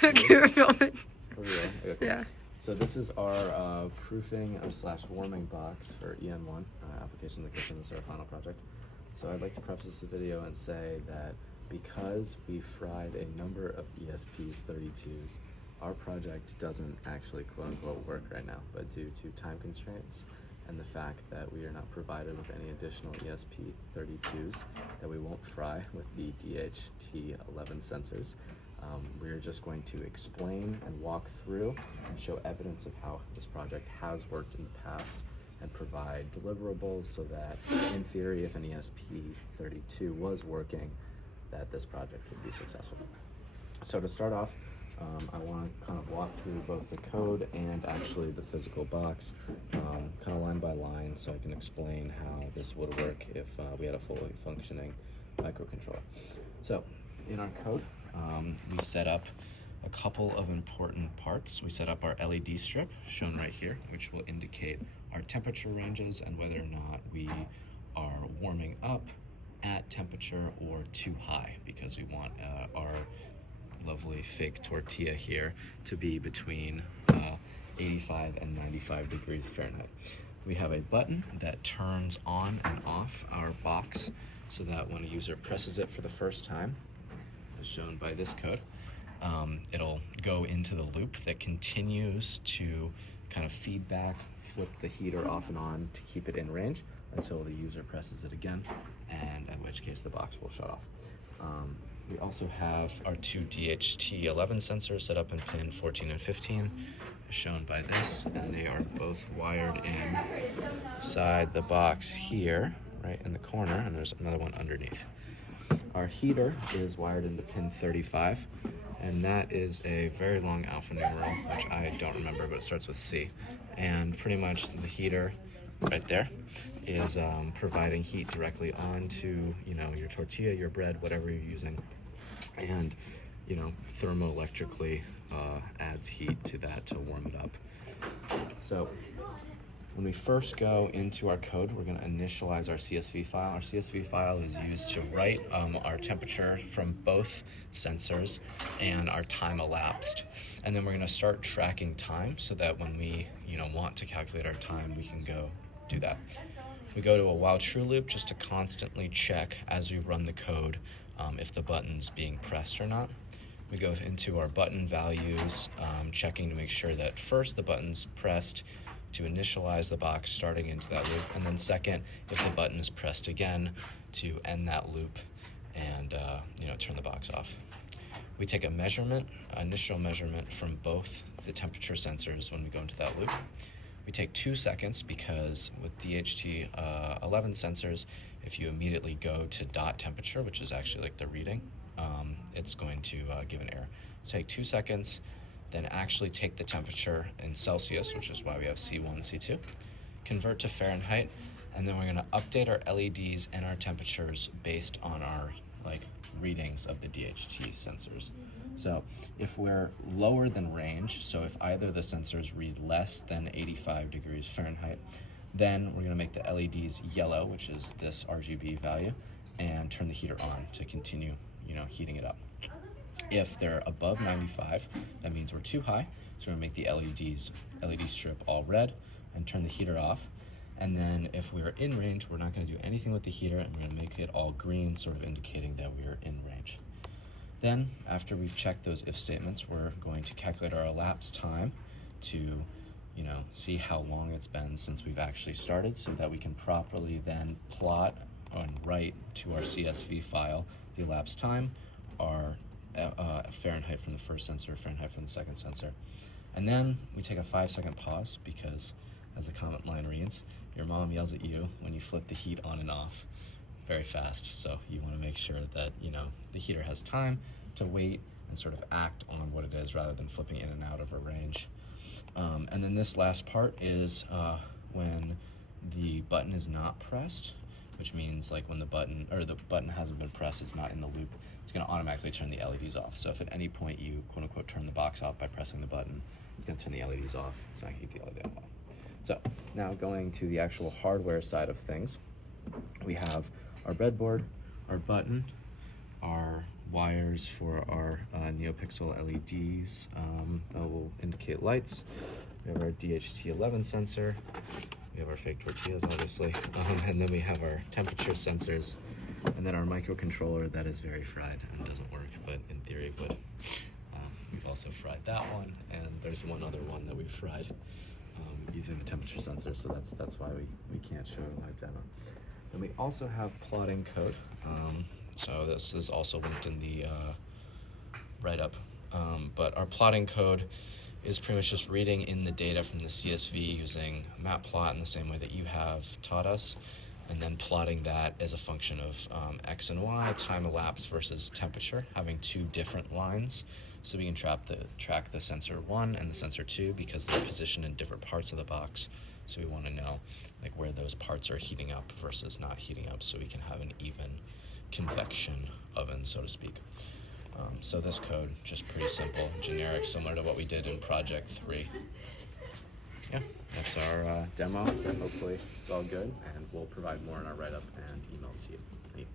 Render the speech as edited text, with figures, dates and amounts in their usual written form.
Keep filming. For real? Okay, cool. Yeah. So this is our proofing / warming box for EN1, application in the kitchen. This is our final project. So I'd like to preface the video and say that because we fried a number of ESP32s, our project doesn't actually quote-unquote work right now, but due to time constraints and the fact that we are not provided with any additional ESP32s that we won't fry with the DHT11 sensors, we're just going to explain and walk through and show evidence of how this project has worked in the past and provide deliverables so that, in theory, if an ESP32 was working, that this project would be successful. So to start off, I want to kind of walk through both the code and actually the physical box, kind of line by line, so I can explain how this would work if we had a fully functioning microcontroller. So in our code, we set up a couple of important parts. We set up our LED strip, shown right here, which will indicate our temperature ranges and whether or not we are warming up at temperature or too high, because we want our lovely fake tortilla here to be between 85 and 95 degrees Fahrenheit. We have a button that turns on and off our box so that when a user presses it for the first time, as shown by this code, it'll go into the loop that continues to kind of feedback, flip the heater off and on to keep it in range until the user presses it again, and in which case the box will shut off. We also have our two DHT11 sensors set up in pin 14 and 15, as shown by this, and they are both wired inside the box here, right in the corner, and there's another one underneath. Our heater is wired into pin 35, and that is a very long alphanumeral, which I don't remember, but it starts with C. And pretty much the heater right there is providing heat directly onto, your tortilla, your bread, whatever you're using, and thermoelectrically adds heat to that to warm it up. So when we first go into our code, we're going to initialize our CSV file. Our CSV file is used to write our temperature from both sensors and our time elapsed. And then we're going to start tracking time so that when we want to calculate our time, we can go do that. We go to a while true loop just to constantly check as we run the code if the button's being pressed or not. We go into our button values, checking to make sure that first the button's pressed to initialize the box starting into that loop, and then second, if the button is pressed again, to end that loop and turn the box off. We take a measurement, initial measurement from both the temperature sensors when we go into that loop. We take 2 seconds because with DHT11 sensors, if you immediately go to dot temperature, which is actually like the reading, it's going to give an error. So take 2 seconds, then actually take the temperature in Celsius, which is why we have C1, C2, convert to Fahrenheit, and then we're going to update our LEDs and our temperatures based on our readings of the DHT sensors. So if we're lower than range, so if either of the sensors read less than 85 degrees Fahrenheit, then we're going to make the LEDs yellow, which is this RGB value, and turn the heater on to continue heating it up. If they're above 95, that means we're too high, so we're going to make the LED strip all red and turn the heater off. And then if we're in range, we're not going to do anything with the heater, and we're going to make it all green, sort of indicating that we are in range. Then, after we've checked those if statements, we're going to calculate our elapsed time to see how long it's been since we've actually started, so that we can properly then plot and write to our CSV file the elapsed time, our Fahrenheit from the first sensor, Fahrenheit from the second sensor. And then we take a 5-second pause because, as the comment line reads, your mom yells at you when you flip the heat on and off very fast. So you want to make sure that the heater has time to wait and sort of act on what it is rather than flipping in and out of a range. And then this last part is when the button is not pressed, which means when the button hasn't been pressed, it's not in the loop, it's going to automatically turn the LEDs off. So if at any point you quote unquote turn the box off by pressing the button, it's going to turn the LEDs off. It's not going to keep the LED on. So now going to the actual hardware side of things, we have our breadboard, our button, our wires for our NeoPixel LEDs that will indicate lights. We have our DHT11 sensor. We have our fake tortillas, obviously, and then we have our temperature sensors, and then our microcontroller that is very fried and doesn't work, but in theory would. We've also fried that one, and there's one other one that we fried using the temperature sensor, so that's why we can't show a live demo. And we also have plotting code. So this is also linked in the write-up. But our plotting code is pretty much just reading in the data from the CSV using matplot in the same way that you have taught us, and then plotting that as a function of X and Y, time elapsed versus temperature, having two different lines. So we can track the sensor 1 and the sensor 2 because they're positioned in different parts of the box. So we want to know like where those parts are heating up versus not heating up, so we can have an even convection oven, so to speak. So this code, just pretty simple, generic, similar to what we did in Project 3. Yeah, that's our demo. Hopefully it's all good, and we'll provide more in our write-up and emails to you.